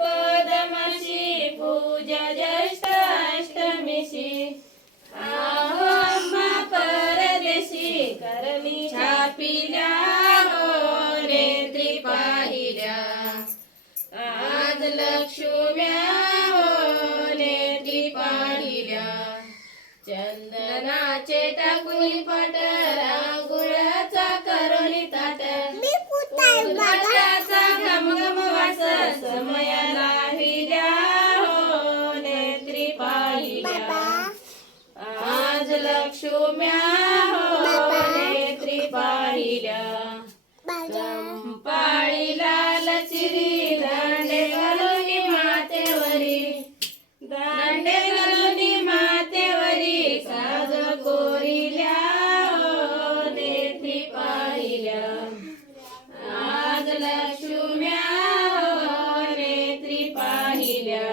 पदमशी पूजा ज्येष्ठाष्टमीशी आहो अम्मा परदेशी करमी छापिल्या हो नेत्री पाहिल्या आज लक्ष्म्या हो नेत्री पाहिल्या चंदनाचे टाकुनी पाट रांगोळ्याचा करोनी ताट उदबत्त्याचा घमघम वास समयाला हिल्या हो नेत्री पाहिल्या आज लक्ष्म्या हो नेत्री पाहिल्या पाळी लाल चिरी दांडे घालून मातेवरी दांडे घालून मातेवरी साज कोरिल्या हो नेत्री पाहिल्या आज लक्ष्म्या हो नेत्री पाहिल्या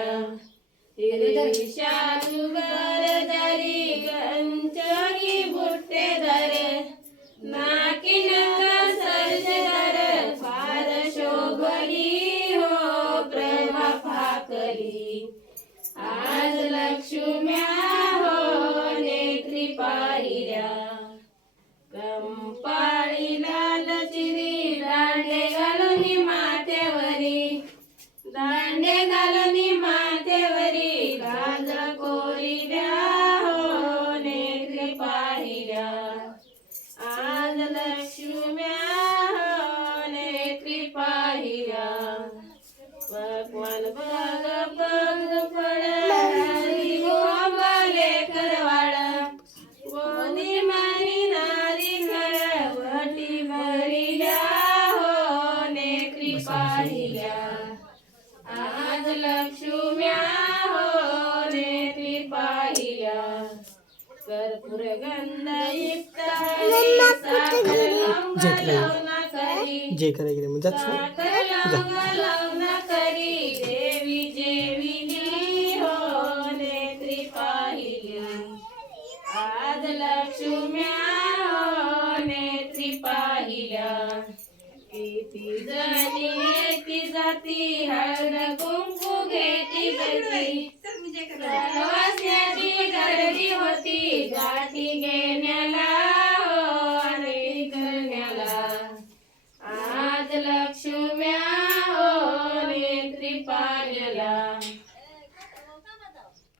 शालुगर दरी गंचनी बुट्टे धरे नाकिन सर्जधर फार शोभली हो प्रभा फाकली आज लक्ष्म्या हो नेत्री पाहिल्या कंपाळी लाल चिरी दांडे घालून माथेवरी दांडे घालून माथेवरी लाज कोरिल्या हो नेत्री पाहिल्या आज लक्ष्म्या हो नेत्री पाहिल्या पक्वान बघ बघ पडली गोंबले करवाड कोणी मारी नारी खळ वटी भरिल्या हो नेत्री पाहिल्या आज लक्ष्म्या हो नेत्री पाहिल्या कर्पूर गंध युक्त साखर लवंगा करी जे करायचे मग जात साखर लवंगा करी देवी जेविली हो नेत्री पाहिल्या आज लक्ष्म्या हो नेत्री पाहिल्या किती जणी येती जाती हळद कुंकू घेती गती वासण्याची गर्दी होती